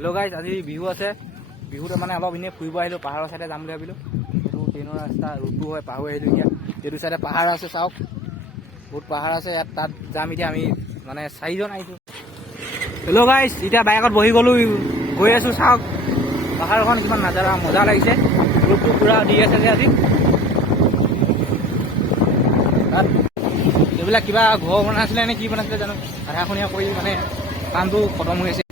Hello' guys, আজি বিহু আছে। বিহুতে মানে অলপ এনেই ফুৰিব আহিলোঁ, পাহাৰৰ ছাইডে যাম বুলি ভাবিলোঁ। এইটো ট্ৰেইনৰ ৰাস্তা, ৰোডটো হয়, পাহৰি আহিলোঁ এতিয়া। এইটো ছাইডে পাহাৰ আছে, চাওক বহুত পাহাৰ আছে ইয়াত, তাত যাম এতিয়া। আমি মানে 4জন আহিছোঁ। হেল্ল' গাইজ, এতিয়া বাইকত বহি গ'লোঁ, গৈ আছোঁ। চাওক পাহাৰখন কিমান নাজাৰা মজা লাগিছে। ৰোডটো পূৰা দি আছে যে আজি। তাত এইবিলাক কিবা ঘৰ বনাইছিলে নে কি বনাইছিলে জানো, আধাখনীয়া কৰি মানে কামটো খতম হৈ আছে।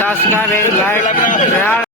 Subscribe, like, share.